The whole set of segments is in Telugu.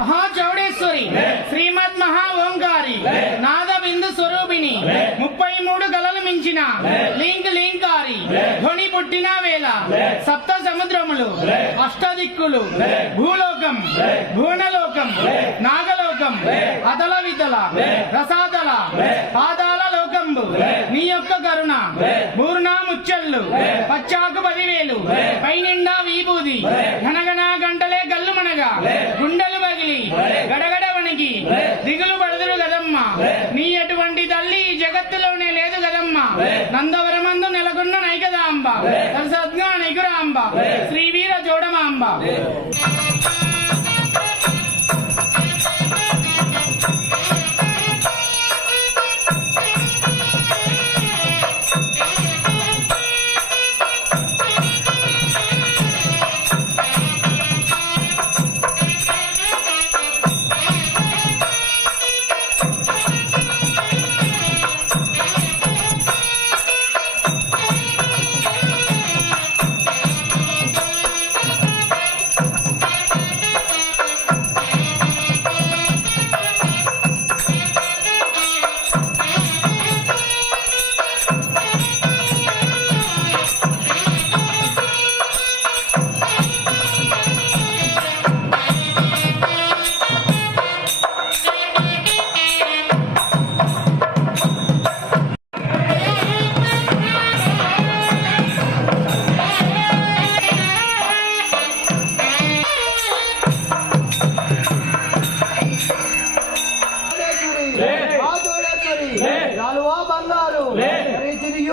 మహాచౌడేశ్వరి శ్రీమద్ మహా ఓంకారి. నాద బిందు స్వరూపిణి. ముప్పై మూడు గలలు మించిన. లింక్ లింకారి. ధ్వని పుట్టిన వేళ. సప్త సముద్రములు. అష్టదిక్కులు. భూలోకం. భువనలోకం. నాగలోకం. అతల వితల రసాతల పాదాల లోకంబు. నీ యొక్క కరుణ. పూర్ణ ముచ్చళ్ళు. పచ్చాకు పదివేలు. పైనిండా విభూది ఘనగణ గంటలే గల్లు మనగా గుండెలు పగిలి గడగడ వణికి దిగులు పడదురు గదమ్మా నీ అటువంటి తల్లి ఈ జగత్తులోనే లేదు గదమ్మా నందవరమందు నెలకొన్న నైకదాంబ. సరసద్గా నైకురాంబ. శ్రీవీర జోడమాంబ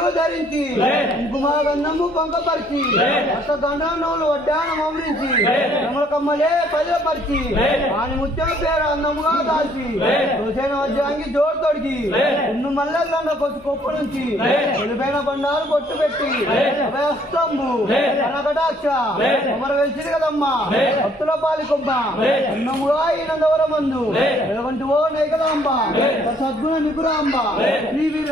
రీతినియు ధరించి కుంకుమాగంధము పొంగపరిచి అష్ట గంధములు వడ్డానం అమరించి కమల కమ్మలే పదిలపరిచి వాని ముత్యం పేరు అందముగా దాల్చి దోసైన వజ్రాంగి జోడు తొడిగి ఇన్ను మల్లెల్లండ కొద్ది కొప్పు నుంచి వెలుపైన బండారు కొట్టు పెట్టి అభయస్తంభు కనకటాక్ష అమర వెలిసింది కదమ్మా భక్తుల పాలి కొమ్మ అన్నముగా ఈ నందవరమందు వెలగంటి ఓ నైకదాంబ సద్గుణ నిపురాంబ శ్రీ వీర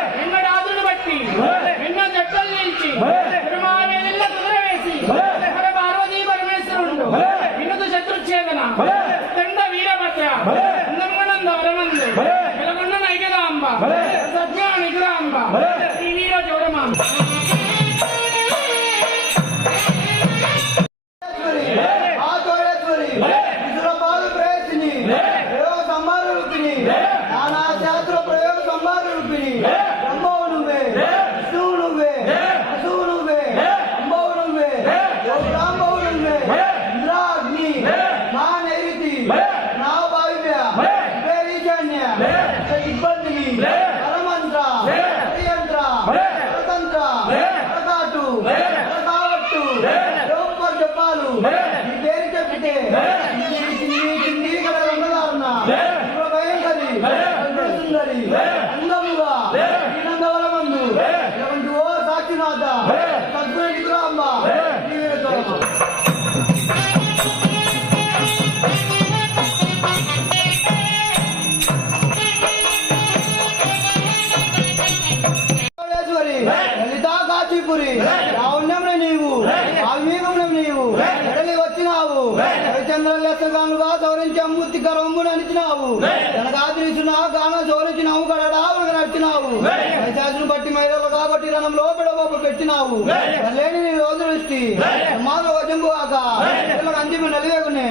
శత్రుచ్ఛేదన దండ వీరభద్ర. నందనంద వరమందు వెలగొండ నైకదాంబ. సత్య నిగ్రహాంబ శ్రీ వీర ప్రయత్ని ప్రయోగ సంభార రూపిణి. నానా శాస్త్ర ప్రయోగ సంభార రూపిణి. చెప్పితే కింది కింది భయంకరి సుందరి అందముగా నందవరమందు ఇటువంటి ఓ సాక్షినాథ తోరమ్మ. కోటేశ్వరి లలితా కాశీపురి లావణ్యంలో నీవు ఆల్మీకంలో నీవు ఎడలి వచ్చినావు రవిచంద్ర లెక్కగానుగా సౌరించి అమ్మూర్తి గర్వము నడిచినావు కనకాద్రిస్తున్నా గాన సౌరించినావు గడడావులు నడిచినావు. వైశాసును బట్టి మైరలు కాబట్టి రణంలో బిడబొబ్బ పెట్టినావు. లేని నీ రోజు దృష్టి. మాన వజంబు ఆక. అంతిమ నలివేకునే.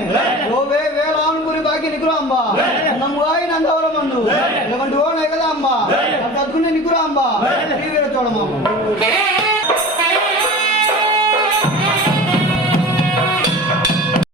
ఓ వే వేలానుపురి బాకి నికురాంబ నమ్ముగాయి నందవరమందు. ఎలాంటి ఓ నెగదాంబ సద్గుణ నికురాంబ శ్రీ వీర. చూడమ్మ